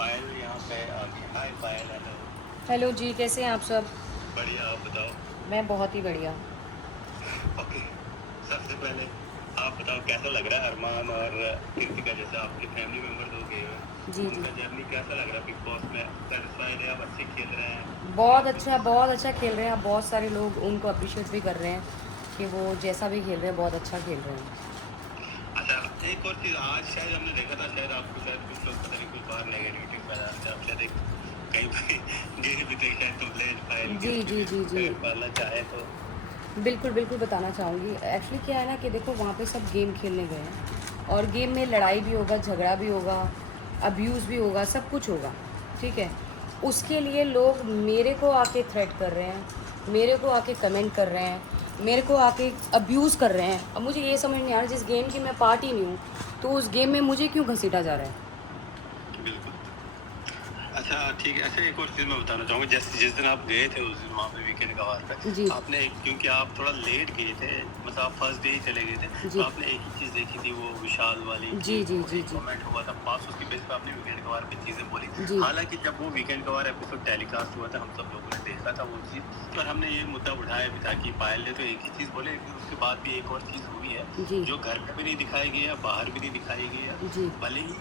पायल यहाँ पे हाय पायल, hello. Hello जी, कैसे हैं आप सब? बढ़िया, आप बताओ। मैं बहुत ही बढ़िया। ओके, सबसे पहले आप बताओ कैसा लग रहा है अरमान और कृतिका जैसे आपके फैमिली मेंबर दो गए जी हुए, जी। उनका जर्नी कैसा लग रहा है बिग बॉस में? सेटिस्फाइड है, आप अच्छे खेल रहे हैं या फिर? बहुत अच्छा खेल रहे हैं। अब बहुत सारे लोग उनको अप्रिशिएट भी कर रहे हैं कि वो जैसा भी खेल रहे हैं बहुत अच्छा खेल रहे हैं। अच्छा, एक और चीज आज शायद हमने देखा था, शायद आपको शायद कुछ लोग पता नहीं कुछ बाहर नेगेटिविटी फैला रहे थे, आप शायद एक कहीं पे गए भी थे शायद कंप्लेंट फाइल की जी उसकी जी भी, जी जी। अगर पालना चाहे तो। बिल्कुल बिल्कुल बताना चाहूँगी। एक्चुअली क्या है ना कि देखो वहाँ पे सब गेम खेलने गए हैं और गेम में लड़ाई भी होगा, झगड़ा भी होगा, अब्यूज़ भी होगा, सब कुछ होगा। ठीक है। उसके लिए लोग मेरे को आके थ्रेट कर रहे हैं, मेरे को आके कमेंट कर रहे हैं, मेरे को आके अब्यूज़ कर रहे हैं। अब मुझे ये समझ नहीं आ रहा, जिस गेम की मैं पार्ट ही नहीं हूँ तो उस गेम में मुझे क्यों घसीटा जा रहा है। बिल्कुल। अच्छा ठीक है, अच्छा एक और चीज़ मैं बताना चाहूँगा, जैसे जिस दिन आप गए थे उस दिन वहाँ पे वीकेंड का वार पे, जी आपने क्योंकि आप थोड़ा लेट गए थे, मतलब आप फर्स्ट डे ही चले गए थे, तो जी आपने एक ही चीज़ देखी थी वो विशाल वाली जी कि जी वो जी एक जी कमेंट हुआ था पास, उसकी बेस पे आपने वीकेंड का वार पे चीज़ें बोली। जी हालांकि जब वो वीकेंड का वार एपिसोड टेलीकास्ट हुआ था हम सब लोगों ने देखा था वो चीज़, और हमने ये मुद्दा उठाया भी था कि पायल ने तो एक ही चीज़ बोले, लेकिन उसके बाद भी एक और चीज़ हुई है जी जो घर पे भी नहीं दिखाई गई है, बाहर भी नहीं दिखाई गई है। जी। भले ही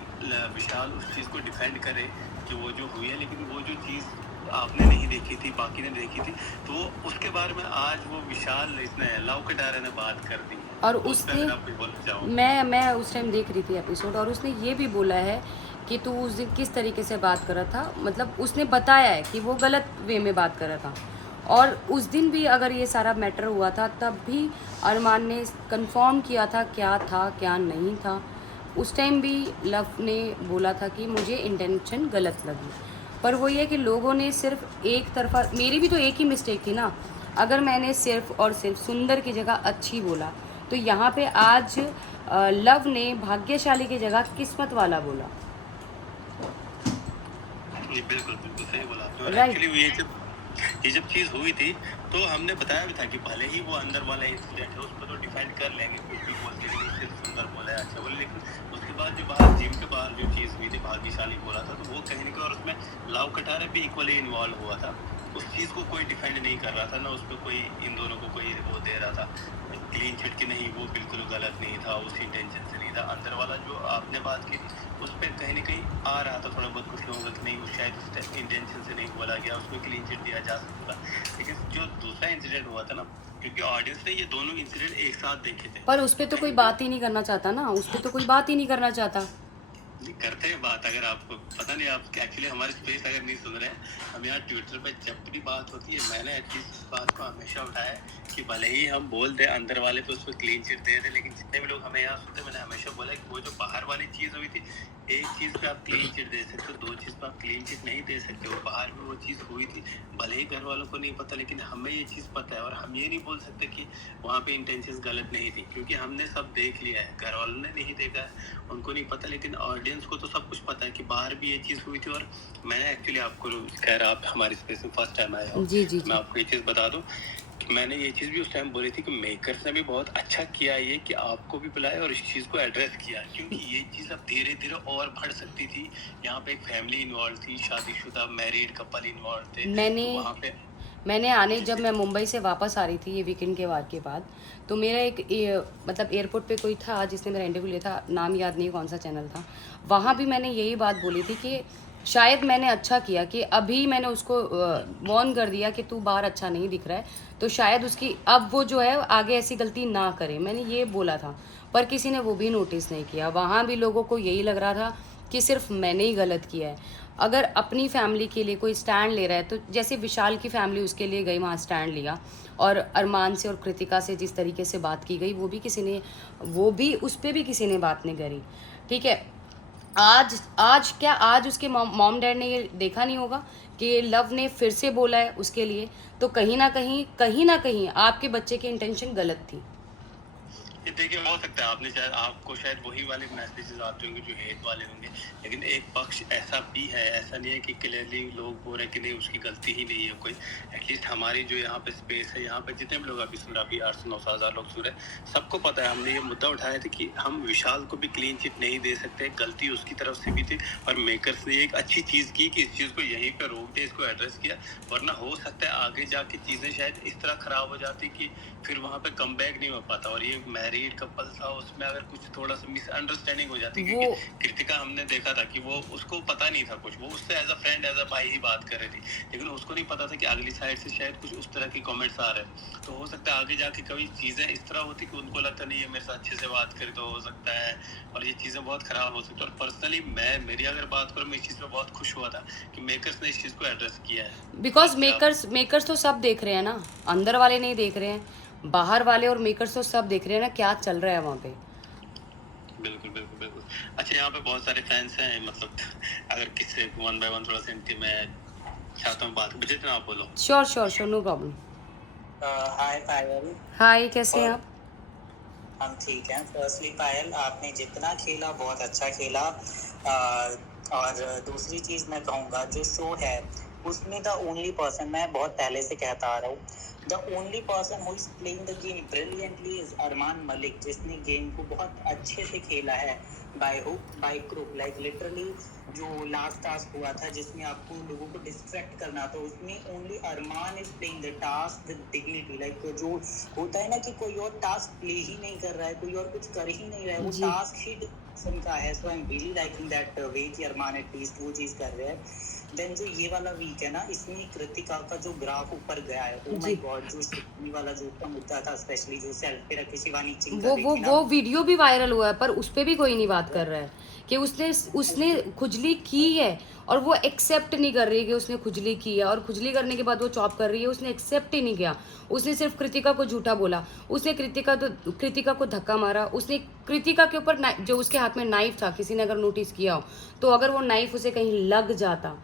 विशाल उस चीज़ को डिफेंड करे कि वो जो हुई है, लेकिन वो जो चीज़ आपने नहीं देखी थी, बाकी ने देखी थी, तो वो उसके बारे में आज वो विशाल इसने लव कटारे ने बात कर दी है। और तो उस पे उसने अगर आप कुछ बोलना चाहो। मैं उस टाइम देख रही थी एपिसोड, और उसने ये भी बोला है कि तू उस दिन किस तरीके से बात कर रहा था। मतलब उसने बताया है कि वो गलत वे में बात कर रहा था। और उस दिन भी अगर ये सारा मैटर हुआ था तब भी अरमान ने कंफर्म किया था क्या था क्या नहीं था। उस टाइम भी लव ने बोला था कि मुझे इंटेंशन गलत लगी। पर वो ये कि लोगों ने सिर्फ एक तरफा, मेरी भी तो एक ही मिस्टेक थी ना। अगर मैंने सिर्फ और सिर्फ सुंदर की जगह अच्छी बोला तो यहाँ पे आज लव ने भाग्यशाली की जगह किस्मत वाला बोला। जी बिल्कुल बिल्कुल सही बोला आपने, और राइट। एक्चुअली ये जब चीज़ हुई थी तो हमने बताया भी था कि भले ही वो अंदर वाला इंसिडेंट है उस पर तो डिफेंड कर लेंगे, कुछ भी बोलते हैं, नहीं सिर्फ सुंदर बोला है अच्छा बोले, लेकिन उसके बाद जो बाहर जिम के बाहर जो चीज़ हुई थी भाग्यशाली बोला था, तो वो कहीं ना कहीं, और उसमें लव कटारे भी इक्वली इन्वॉल्व हुआ था। उस चीज़ को कोई डिफेंड नहीं कर रहा था ना, उस पर कोई इन दोनों को कोई वो दे रहा था क्लीन चिट की, नहीं वो बिल्कुल गलत नहीं था, उस इंटेंशन से नहीं था। अंदर वाला जो आपने बात की उस पर कहीं ना कहीं आ रहा था थोड़ा बहुत कुछ लोगों का कि नहीं वो शायद उस इंटेंशन से नहीं बोला गया, उसको क्लीन चिट दिया जा सकता था। लेकिन जो दूसरा इंसिडेंट हुआ था ना, क्योंकि ऑडियंस ने ये दोनों इंसिडेंट एक साथ देखे थे, पर उस पर तो तो कोई कहीं ना बात ही नहीं करना चाहता ना, उस पर तो कोई बात ही नहीं करना चाहता। नहीं करते हैं बात, अगर आपको पता नहीं, आप एक्चुअली हमारे स्पेस अगर नहीं सुन रहे हैं, हम यहाँ ट्विटर पे जब भी बात होती है मैंने एटलीस्ट इस बात को हमेशा उठाया है कि भले ही हम बोल दे अंदर वाले तो उसको क्लीन चिट दे दे, लेकिन जितने भी लोग हमें यहाँ सुनते, मैंने हमेशा बोला कि वो जो बाहर वाली चीज़ हुई थी, एक चीज़ पे आप क्लीन चिट दे सकते हो, दो चीज़ पे आप क्लीन चिट नहीं दे सकते हो। बाहर में वो चीज़ हुई थी, भले ही घर वालों को नहीं पता, लेकिन हमें ये चीज़ पता है, और हम ये नहीं बोल सकते कि वहाँ पे इंटेंशन गलत नहीं थी, क्योंकि हमने सब देख लिया है, घर वालों ने नहीं देखा है, उनको नहीं पता, लेकिन ऑडियंस को तो सब कुछ पता है कि बाहर भी ये चीज़ हुई थी। और मैंने एक्चुअली आपको, खैर आप हमारे स्पेस में फर्स्ट टाइम आए हो, जी जी तो मैं जी। आपको ये चीज़ बता दूं कि मैंने ये चीज़ भी उस टाइम बोली थी कि मेकर्स ने भी बहुत अच्छा किया ये कि आपको भी बुलाया और इस चीज़ को एड्रेस किया, क्योंकि ये चीज़ अब धीरे धीरे और बढ़ सकती थी। यहाँ पे एक फैमिली इन्वॉल्व थी, शादीशुदा मैरिड कपल इन्वॉल्व थे, मैंने तो वहाँ पे मैंने आने जी जब मैं मुंबई से वापस आ रही थी ये वीकेंड के वार के बाद, तो मेरा मतलब एयरपोर्ट पे कोई था जिसने मेरा इंटरव्यू लिया था, नाम याद नहीं कौन सा चैनल था। वहाँ भी मैंने यही बात बोली थी कि शायद मैंने अच्छा किया कि अभी मैंने उसको वार्न कर दिया कि तू बाहर अच्छा नहीं दिख रहा है, तो शायद उसकी अब वो जो है आगे ऐसी गलती ना करे, मैंने ये बोला था। पर किसी ने वो भी नोटिस नहीं किया। वहाँ भी लोगों को यही लग रहा था कि सिर्फ मैंने ही गलत किया है। अगर अपनी फैमिली के लिए कोई स्टैंड ले रहा है, तो जैसे विशाल की फैमिली उसके लिए गई, वहाँ स्टैंड लिया। और अरमान से और कृतिका से जिस तरीके से बात की गई, वो भी उस पर भी किसी ने बात नहीं करी। ठीक है। आज आज क्या आज उसके मॉम डैड ने ये देखा नहीं होगा कि लव ने फिर से बोला है उसके लिए, तो कहीं ना कहीं आपके बच्चे की इंटेंशन गलत थी। ये देखिए हो सकता है आपने शायद आपको शायद वही वाले मैसेजेस आते होंगे जो हेट वाले होंगे, लेकिन एक पक्ष ऐसा भी है, ऐसा नहीं है कि क्लियरली लोग बोल रहे हैं कि नहीं उसकी गलती ही नहीं है कोई। एटलीस्ट हमारी जो यहाँ पे स्पेस है, यहाँ पे जितने भी लोग अभी सुन रहे, अभी 800 900 हज़ार लोग सुन रहे, सबको पता है हमने ये मुद्दा उठाया था कि हम विशाल को भी क्लीन चिट नहीं दे सकते, गलती उसकी तरफ से भी थी, और मेकर्स ने एक अच्छी चीज़ की कि इस चीज़ को यहीं पर रोक दे, इसको एड्रेस किया, वरना हो सकता है आगे जाके चीज़ें शायद इस तरह खराब हो जाती कि फिर वहाँ पे कम बैक नहीं हो पाता। और ये मैरिड कपल था, उसमें अगर कुछ थोड़ा सा मिसअंडरस्टैंडिंग हो जाती, वो क्योंकि कृतिका हमने देखा था कि वो उसको पता नहीं था कुछ, वो उससे as a friend as a भाई ही बात कर रही थी, लेकिन उसको नहीं पता था कि अगली साइड से शायद कुछ उस तरह की कमेंट्स आ रहे हैं। तो हो सकता है आगे जाके कभी चीज़ें इस तरह होती कि उनको लगता नहीं है मेरे से अच्छे से बात करे तो हो सकता है, और ये चीज़ें बहुत खराब हो सकती है। और पर्सनली मेरी अगर बात करूँ, मैं इस चीज़ में बहुत खुश हुआ था कि मेकर्स ने इस चीज़ को एड्रेस किया है। बिकॉज बाकी आप मेकर्स तो सब देख रहे हैं ना, अंदर वाले नहीं देख रहे हैं, बाहर वाले और मेकर्स तो सब देख रहे हैं ना क्या चल रहा है वहाँ पे। बिल्कुल बिल्कुल बिल्कुल। अच्छा, यहाँ पे बहुत सारे फैंस हैं, मतलब अगर किससे वन बाय वन थोड़ा सा इनके मैं चाहता हूँ बात, मुझे इतना आप बोलो। Sure sure sure, no problem. Hi Payal. Hi, कैसे हैं और आप? हम ठीक हैं। फर्स्टली पायल, आपने जितना खेला बहुत अच्छा खेला। और दूसरी चीज़ मैं कहूँगा, जो शो है उसमें द ओनली पर्सन, मैं बहुत पहले से कहता आ रहा हूँ, the only person who is playing the game brilliantly is Arman Malik, जिसने गेम को बहुत अच्छे से खेला है by hook by crook. Like literally जो लास्ट टास्क हुआ था जिसमें आपको लोगों को डिस्ट्रैक्ट करना था, उसमें only Arman is playing the task with dignity. Like जो होता है ना कि कोई और टास्क प्ले ही नहीं कर रहा है, कोई और कुछ कर ही नहीं रहा है, वो जी टास्क ही उनका है। So I am really liking that way कि अरमान एटलीस्ट वो चीज़ कर रहे हैं। देन जो ये वाला वीक है ना, इसमें कृतिका का जो ग्राफ ऊपर गया है, ओ माय जी, गॉड, जो शिवानी वाला जो उसका मुद्दा था, स्पेशली जो सेल्फ पे रख के शिवानी चिंग कर वो रही वो थी ना, वो वीडियो भी वायरल हुआ है, पर उस पे भी कोई नहीं बात कर रहा है कि उसने उसने खुजली की है, और वो एक्सेप्ट नहीं कर रही है कि उसने खुजली की है, और खुजली करने के बाद वो चॉप कर रही है, उसने एक्सेप्ट ही नहीं किया। उसने सिर्फ कृतिका को झूठा बोला, उसने कृतिका को धक्का मारा, उसने कृतिका के ऊपर जो उसके हाथ में नाइफ था, किसी ने अगर नोटिस किया हो तो, अगर वो नाइफ उसे कहीं लग जाता,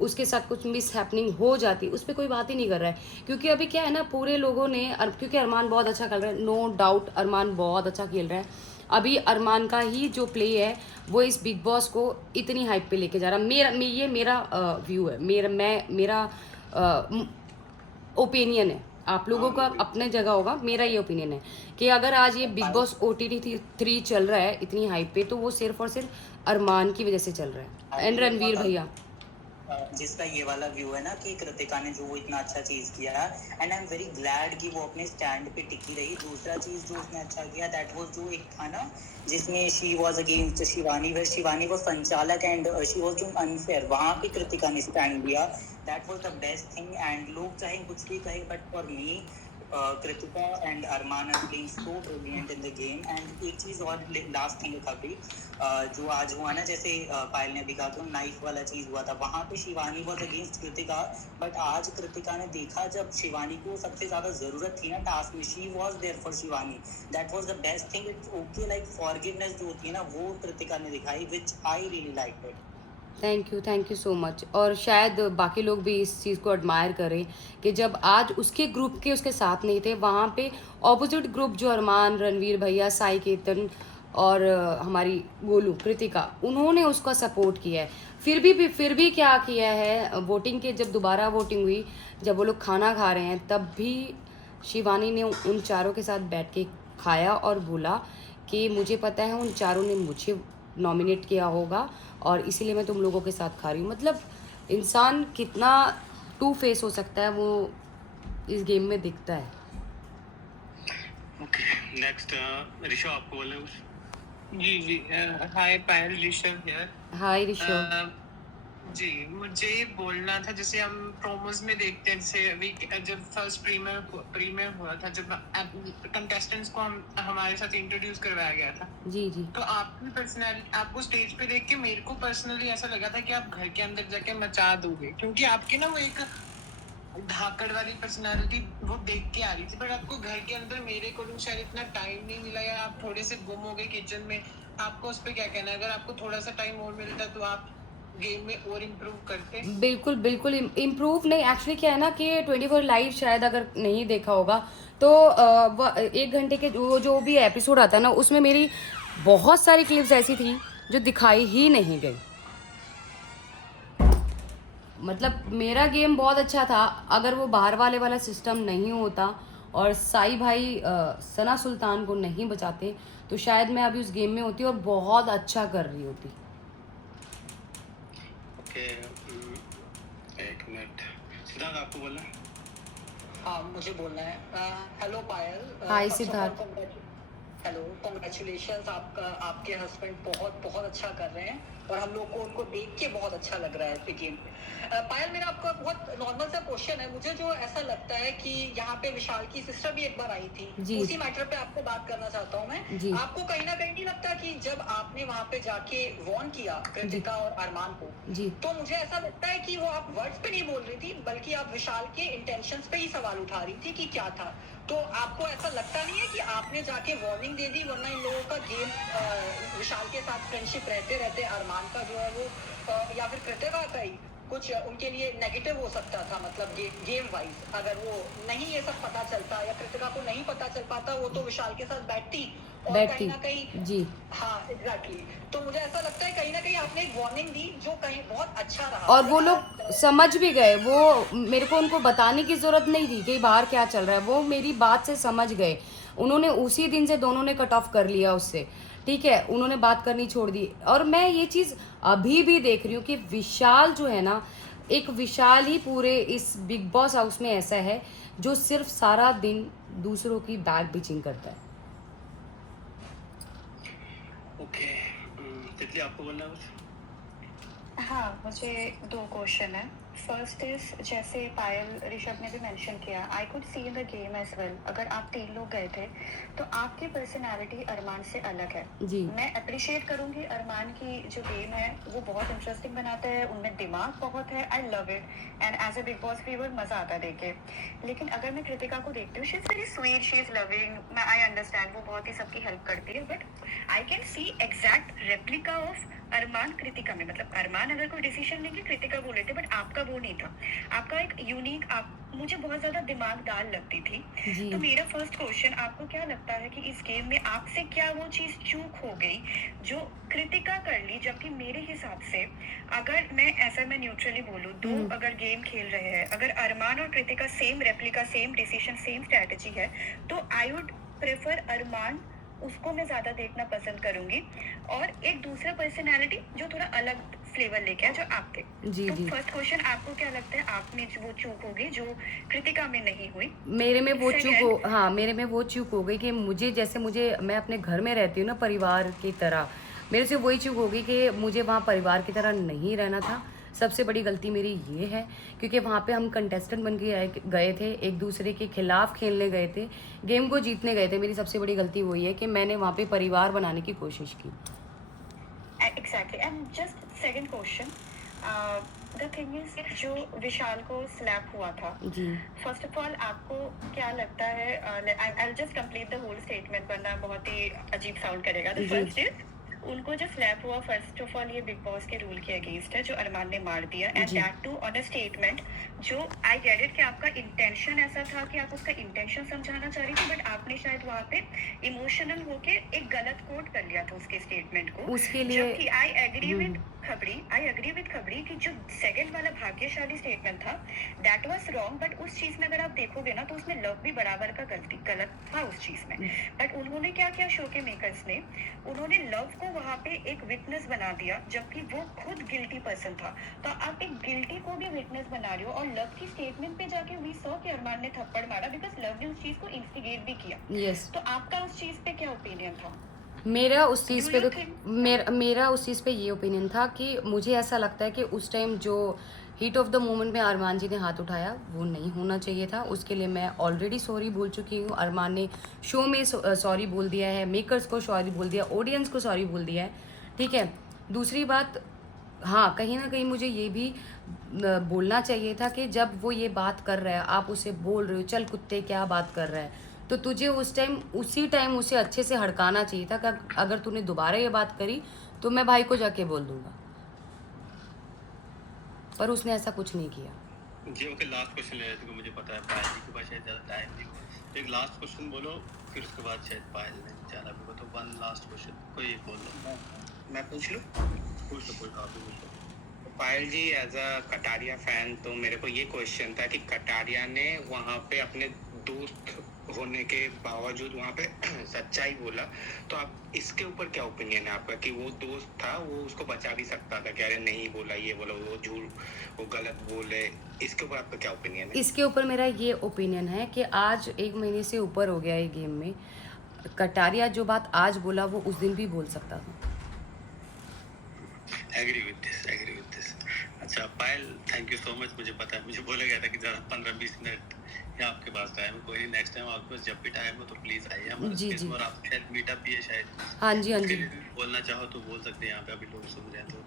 उसके साथ कुछ मिस हैपनिंग हो जाती, उस पर कोई बात ही नहीं कर रहा है। क्योंकि अभी क्या है ना, पूरे लोगों ने क्योंकि अरमान बहुत अच्छा खेल रहा है, नो डाउट अरमान बहुत अच्छा खेल रहा है। अभी अरमान का ही जो प्ले है वो इस बिग बॉस को इतनी हाइप पे लेके जा रहा है। ये मेरा व्यू है, मेरा ओपिनियन है। आप लोगों का अपने जगह होगा, मेरा ये ओपिनियन है कि अगर आज ये बिग बॉस OTT 3 चल रहा है इतनी हाइप पे, तो वो सिर्फ और सिर्फ अरमान की वजह से चल रहा है, एंड रणवीर भैया। जिसका ये वाला व्यू है ना कि कृतिका ने जो वो इतना अच्छा चीज़ किया है, and I am very glad कि वो अपने स्टैंड पे टिकी रही। दूसरा चीज़ जो उसने अच्छा किया, दैट वाज जो एक था ना जिसमें शी वाज अगेंस्ट शिवानी, वे शिवानी वो संचालक and she was doing unfair, वहाँ पे कृतिका ने स्टैंड लिया। That was the best thing. And लोग चाहे कुछ भी कहे, but for me Kritika and Arman are playing so brilliant in the game. And एक चीज़ और, लास्ट थिंग कभी जो आज हुआ ना, जैसे पायल ने अभी कहा था नाइफ वाला चीज़ हुआ था, वहाँ पे Shivani was against Kritika, but आज कृतिका ने देखा जब शिवानी को सबसे ज़्यादा ज़रूरत थी ना टास्क में, she was there for Shivani. That was the best thing. It's okay, like forgiveness जो होती है ना, वो कृतिका ने दिखाई, which I really like it. Thank you so much. और शायद बाकी लोग भी इस चीज़ को एडमायर करें कि जब आज उसके ग्रुप के उसके साथ नहीं थे, वहाँ पे ऑपोजिट ग्रुप जो अरमान, रणवीर भैया, साई केतन और हमारी गोलू कृतिका, उन्होंने उसका सपोर्ट किया है। फिर भी क्या किया है, वोटिंग के जब दोबारा वोटिंग हुई, जब वो लोग खाना खा रहे हैं, तब भी शिवानी ने उन चारों के साथ बैठ के खाया और बोला कि मुझे पता है उन चारों ने मुझे नॉमिनेट किया होगा, और इसीलिए मैं तुम लोगों के साथ खा रही हूँ। मतलब इंसान कितना टू फेस हो सकता है, वो इस गेम में दिखता है। ओके, नेक्स्ट ऋषभ, आपको बोलना है कुछ? जी जी। हाय पायल, ऋषभ हियर। हाय ऋषभ। जी, मुझे बोलना था, जैसे हम प्रोमोज में देखते हैं, जैसे अभी जब फर्स्ट प्रीमियर हुआ था, जब कंटेस्टेंट्स को हमारे साथ इंट्रोड्यूस करवाया गया था, जी जी तो आपकी पर्सनैलिटी, आपको स्टेज पे देख के मेरे को पर्सनली ऐसा लगा था कि आप घर के अंदर जाके मचा दोगे, क्योंकि आपकी ना वो एक धाकड़ वाली पर्सनालिटी वो देख के आ रही थी। बट आपको घर के अंदर मेरे को शायद इतना टाइम नहीं मिला, या आप थोड़े से गुम हो गए किचन में। आपको उस पर क्या कहना है? अगर आपको थोड़ा सा टाइम और मिलता तो आप गेम में और इम्प्रूव करते? बिल्कुल बिल्कुल इम्प्रूव नहीं, एक्चुअली क्या है ना कि 24 लाइव शायद अगर नहीं देखा होगा तो वो 1 घंटे के जो भी एपिसोड आता है ना, उसमें मेरी बहुत सारी क्लिप्स ऐसी थी जो दिखाई ही नहीं गई। मतलब मेरा गेम बहुत अच्छा था, अगर वो बाहर वाले वाला सिस्टम नहीं होता और साई भाई सना सुल्तान को नहीं बचाते तो शायद मैं अभी उस गेम में होती और बहुत अच्छा कर रही होती। ओके, एक मिनट, सिद्धार्थ आपको बोलना है? हाँ, मुझे बोलना है। Hello Payal. Hi Siddharth. Hello, congratulations. आपके हस्बैंड बहुत बहुत अच्छा कर रहे हैं और हम लोग को उनको देख के बहुत अच्छा लग रहा है गेम। पायल, मेरा आपका बहुत नॉर्मल सा क्वेश्चन है। मुझे जो ऐसा लगता है कि यहाँ पे विशाल की सिस्टर भी एक बार आई थी, जी। उसी मैटर पे आपको बात करना चाहता हूँ मैं। जी। आपको कहीं ना कहीं नहीं लगता कि जब आपने वहाँ पे जाके वॉर्न किया कृतिका और अरमान को, जी। तो मुझे ऐसा लगता है कि वो आप वर्ड्स पे नहीं बोल रही थी, बल्कि आप विशाल के इंटेंशंस पे ही सवाल उठा रही थी कि क्या था। तो आपको ऐसा लगता नहीं है कि आपने जाके वार्निंग दे दी, वरना इन लोगों का गेम विशाल के साथ फ्रेंडशिप रहते रहते अरमान का जो है वो या फिर कृतिका का ही कुछ उनके लिए नेगेटिव हो सकता था, मतलब गेम वाइज। अगर वो नहीं ये सब पता चलता या कृतिका को नहीं पता चल पाता, वो तो विशाल के साथ बैठती और कहीं ना कहीं। जी। हाँ एग्जैक्टली। तो मुझे ऐसा लगता है कहीं ना कहीं आपने एक वार्निंग दी जो कहीं बहुत अच्छा रहा। और वो लोग समझ भी गए, वो मेरे को उनको बताने की ज़रूरत नहीं थी कि बाहर क्या चल रहा है, वो मेरी बात से समझ गए। उन्होंने उसी दिन से दोनों ने कट ऑफ कर लिया उससे, ठीक है, उन्होंने बात करनी छोड़ दी। और मैं ये चीज़ अभी भी देख रही हूँ कि विशाल जो है ना, एक विशाल ही पूरे इस बिग बॉस हाउस में ऐसा है जो सिर्फ सारा दिन दूसरों की बैक बिचिंग करता है। ओके, तितली आपको बोलना है कुछ? हाँ, मुझे 2 क्वेश्चन है। फर्स्ट इज, जैसे पायल ऋषभ ने भी मेंशन किया, I could see in the game as well, अगर आप 3 लोग गए थे तो आपकी पर्सनालिटी अरमान से अलग है। जी। मैं अप्रिशिएट करूंगी अरमान की जो गेम है वो बहुत इंटरेस्टिंग बनाते हैं, उनमें दिमाग बहुत है, I love it and as a Bigg Boss viewer मजा आता है देख के। लेकिन अगर मैं कृतिका को देखती हूँ, she is very sweet, she is loving, मैं आई अंडरस्टैंड वो बहुत ही सबकी हेल्प करती है, but I can see exact replica of Arman Kritika में। मतलब अरमान अगर कोई डिसीजन लेंगे कृतिका वो लेते, बट आपका वो नहीं था। आपका एक यूनिक, आप मुझे बहुत ज्यादा दिमागदार लगती थी। जी। तो मेरा फर्स्ट क्वेश्चन, आपको क्या लगता है कि इस गेम में आपसे क्या वो चीज चूक हो गई जो कृतिका कर ली, जबकि मेरे हिसाब से अगर मैं न्यूट्रली बोलूँ, 2 अगर गेम खेल रहे हैं, अगर अरमान और Kritika same replica, same decision, same strategy है, तो आई वुड प्रेफर अरमान, उसको मैं ज्यादा देखना पसंद करूंगी। और एक दूसरा पर्सनालिटी जो थोड़ा अलग फ्लेवर लेके आया, जो आपके। जी। तो जी। फर्स्ट क्वेश्चन, आपको क्या लगता है आप में वो चूक होगी जो कृतिका में नहीं हुई? मेरे में वो चूक हो, Second, हाँ, मेरे में वो चूक हो गई कि मुझे जैसे मैं अपने घर में रहती हूँ ना परिवार की तरह, मेरे से वही चूक हो गई कि मुझे वहाँ परिवार की तरह नहीं रहना था। सबसे बड़ी गलती मेरी ये है क्योंकि वहाँ पे हम कंटेस्टेंट बन के गए थे, एक दूसरे के खिलाफ खेलने गए थे, गेम को जीतने गए थे। मेरी सबसे बड़ी गलती वही है कि मैंने वहाँ पे परिवार बनाने की कोशिश की। Exactly. And just second question, the thing is, जो विशाल को स्लैप हुआ था, जी। फर्स्ट ऑफ ऑल आपको क्या लगता है, I just complete the whole statement वरना बहुत ही अजीब साउंड करेगा। द फर्स्ट इज, उनको जो स्लैप हुआ, फर्स्ट ऑफ ऑल ये बिग बॉस के रूल के अगेंस्ट है, जो अरमान ने मार दिया, एंड जी। That too on a statement. जो आई गेट इट कि आपका इंटेंशन ऐसा था कि आप उसका इंटेंशन समझाना चाह रही थी, बट आपने शायद वहाँ पे इमोशनल होके एक गलत कोट कर लिया था उसके स्टेटमेंट को। उसके लिए जबकि आई एग्री विद खबरी कि जो सेकंड वाला भाग्यशाली स्टेटमेंट था, दैट वाज रॉन्ग, बट उस चीज में अगर आप देखोगे ना तो उसमें लव भी बराबर का गलत था उस चीज में। बट उन्होंने क्या किया, शो के मेकर्स ने, उन्होंने लव को वहाँ पे एक विटनेस बना दिया, जबकि वो खुद गिल्टी पर्सन था। तो आप एक गिल्टी को भी विटनेस बना रहे हो, और लव की स्टेटमेंट पे जाके वी सॉ कि अरमान ने थप्पड़ मारा बिकॉज लव ने उस चीज को इंस्टिगेट भी किया। यस। तो आपका उस चीज पे क्या ओपिनियन था? मेरा उस चीज़ पे Do you तो think- मेरा उस चीज़ पे ये ओपिनियन था कि मुझे ऐसा लगता है कि उस टाइम जो हीट ऑफ द मोमेंट में अरमान जी ने हाथ उठाया वो नहीं होना चाहिए था। उसके लिए मैं ऑलरेडी सॉरी बोल चुकी हूँ। अरमान ने शो में सॉरी बोल दिया है, मेकर्स को सॉरी बोल दिया, ऑडियंस को सॉरी बोल दिया है, ठीक है। दूसरी बात, हाँ, कहीं ना कहीं मुझे ये भी बोलना चाहिए था कि जब वो ये बात कर रहा है, आप उसे बोल रहे हो चल कुत्ते क्या बात कर रहा है, तो तुझे उसी टाइम उसे अच्छे से हड़काना चाहिए था कि अगर तूने दोबारा ये बात करी तो मैं भाई को जाके बोल दूंगा। पर उसने ऐसा कुछ नहीं किया। जी ओके, लास्ट क्वेश्चन ले रहे थे, मुझे पता है पायल जी के पास शायद ज़्यादा टाइम नहीं हुआ, तो एक लास्ट क्वेश्चन बोलो, फिर उसके बाद शायद पायल ने जाना भी हो, तो वन लास्ट क्वेश्चन कोई एक बोल लो। मैं पूछ लूँ? पूछ लो, आप भी पूछ लो। पायल जी, एज अ कटारिया फैन तो मेरे को ये क्वेश्चन था कि कटारिया ने वहाँ पे अपने दोस्त होने के बावजूद वहाँ पे सच्चाई बोला, तो आप इसके ऊपर क्या ओपिनियन है आपका कि वो दोस्त था, वो उसको बचा भी सकता था कि अरे नहीं बोला, ये बोला, वो झूठ, वो गलत बोले, इसके ऊपर आपका क्या ओपिनियन है? इसके ऊपर मेरा ये ओपिनियन है कि आज 1 महीने से ऊपर हो गया है गेम में, कटारिया जो बात आज बोला वो उस दिन भी बोल सकता था। Agree with this. अच्छा Payal, thank you so much. मुझे पता है, मुझे बोला गया था कि ज़रा 15-20 मिनट या आपके पास टाइम है, कोई नहीं, नेक्स्ट टाइम आपके पास जब भी टाइम हो तो प्लीज़ आइए हमारे जी, स्पेस जी। में, और आप शायद मीटअप भी है शायद। हाँ जी, हाँ उसके जी। लिए भी बोलना चाहो तो बोल सकते हैं, यहाँ पे अभी लोग सुन रहे हैं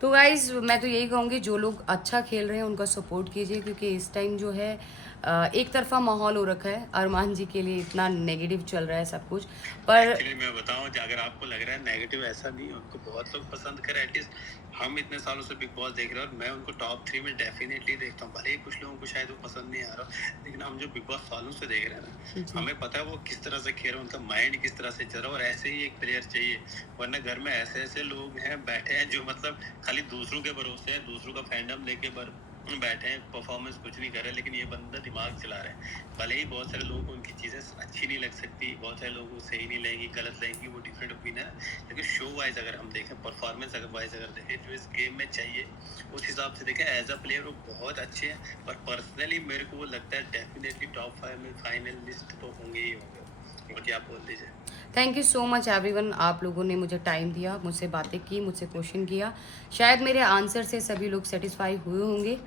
तो गाइज़ मैं तो यही कहूँगी, जो लोग अच्छा खेल रहे हैं उनका सपोर्ट कीजिए, क्योंकि इस टाइम जो है एक तरफा माहौल हो रखा है, अरमान जी के लिए इतना नेगेटिव चल रहा है सब कुछ, पर एक्चुअली मैं बताऊं, अगर आपको लग रहा है नेगेटिव, ऐसा नहीं है, उनको बहुत लोग पसंद करें। एटलीस्ट हम इतने सालों से बिग बॉस देख रहे हैं और मैं उनको टॉप 3 में डेफिनेटली देखता हूँ, भले ही कुछ लोगों को शायद वो पसंद नहीं आ रहा, लेकिन हम जो बिग बॉस सालों से देख रहे हैं ना, हमें पता है वो किस तरह से खेल रहे हैं, उनका माइंड किस तरह से चल रहा है, और ऐसे ही एक प्लेयर चाहिए। वरना घर में ऐसे ऐसे लोग हैं बैठे हैं जो मतलब खाली दूसरों के भरोसे हैं, दूसरों का फैंडम लेके बैठे हैं, परफॉर्मेंस कुछ नहीं कर रहे, लेकिन ये बंदा दिमाग चला रहा है। भले ही बहुत सारे लोगों को उनकी चीज़ें अच्छी नहीं लग सकती, बहुत सारे लोगों को सही नहीं लगेगी, गलत लगेगी, वो डिफरेंट ओपिनियन है, लेकिन शो वाइज अगर हम देखें, परफॉर्मेंस वाइज अगर देखें, जो इस गेम में चाहिए उस हिसाब से देखें, एज अ प्लेयर वो बहुत अच्छे हैं। पर पर्सनली मेरे को वो लगता है डेफिनेटली टॉप 5 में फाइनलिस्ट तो होंगे ही होंगे। और क्या बोल दीजिए। Thank you so much everyone, आप लोगों ने मुझे टाइम दिया, मुझसे बातें की, मुझसे क्वेश्चन किया, शायद मेरे आंसर से सभी लोग सेटिस्फाई हुए होंगे।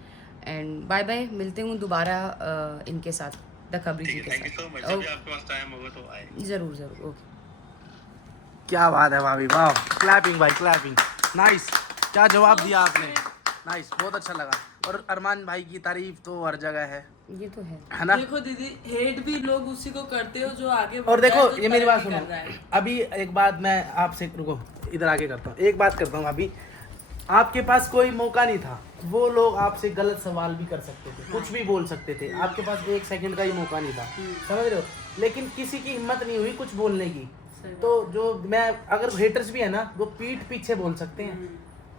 एंड बाय बाय, मिलते हूँ दोबारा इनके साथ, द खबरी जी के थैंक यू सो मच। जब भी साथ। आपके पास टाइम होगा तो आए। ज़रूर ज़रूर, ओके। क्या बात है भाभी, वाह, क्लैपिंग भाई, क्लैपिंग, नाइस, क्या जवाब दिया आपने, नाइस, बहुत अच्छा लगा। और अरमान भाई की तारीफ तो हर जगह ये तो है। है ना? देखो दीदी, हेट भी लोग उसी को करते हो जो आगे और बढ़ देखो, रहा है, जो ये मेरी बात तरक्की सुनो, कर रहा है। अभी एक बात मैं आपसे, रुको इधर आके करता हूँ, एक बात करता हूँ अभी, आपके पास कोई मौका नहीं था, वो लोग आपसे गलत सवाल भी कर सकते थे, कुछ भी बोल सकते थे, आपके पास 1 सेकंड का ही मौका नहीं था, समझ रहे हो? लेकिन किसी की हिम्मत नहीं हुई कुछ बोलने की। तो जो मैं, अगर हेटर्स भी है ना, वो पीठ पीछे बोल सकते हैं,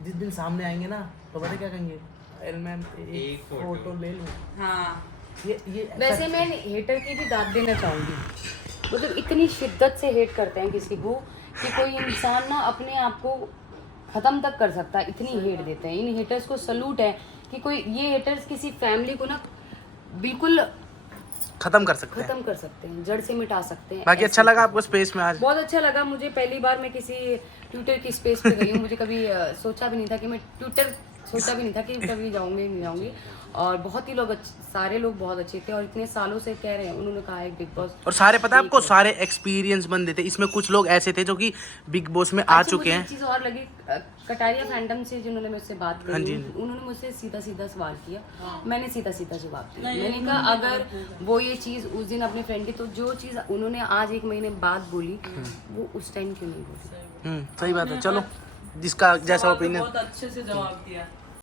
जिस दिन सामने आएंगे ना तो पता क्या कहेंगे, अरे मैम एक फोटो ले लूं। हाँ, ये वैसे मैं हेटर की भी दाद देना चाहूँगी, मतलब इतनी शिद्दत से हेट करते हैं किसी को कि कोई इंसान ना अपने आप को ख़त्म तक कर सकता है, इतनी हेट देते हैं। इन हेटर्स को सलूट है कि कोई, ये हेटर्स किसी फैमिली को ना बिल्कुल खत्म कर सकते हैं। खत्म कर सकते हैं, जड़ से मिटा सकते हैं। बाकी ऐसे अच्छा लगा आपको स्पेस में आज? बहुत अच्छा लगा मुझे, पहली बार मैं किसी ट्विटर की स्पेस पे गई हूँ, मुझे कभी सोचा भी नहीं था कि मैं ट्विटर, सोचा भी नहीं था कि कभी जाऊँगी नहीं जाऊँगी, और बहुत ही लोग सारे लोग बहुत अच्छे थे, और इतने सालों से कह रहे हैं, उन्होंने कहा है बिग बॉस, और सारे पता है आपको, सारे एक्सपीरियंस बंदे थे इसमें, कुछ लोग ऐसे थे जो कि बिग बॉस में आ चुके हैं। एक चीज़ और लगी, कटारिया फैंडम से जिन्होंने मुझसे बात हाँ जी, करी, उन्होंने मुझसे सीधा सीधा सवाल किया, हाँ। मैंने सीधा सीधा जवाब दिया। नहीं, मैंने कहा अगर वो ये चीज़ उस दिन अपने फ्रेंड की, तो जो चीज़ उन्होंने आज 1 महीने बाद बोली, वो उस टाइम क्यों नहीं बोली? सही बात है। चलो, जिसका जैसा सवाल को ओपिनियन, बहुत अच्छे से जवाब दिया।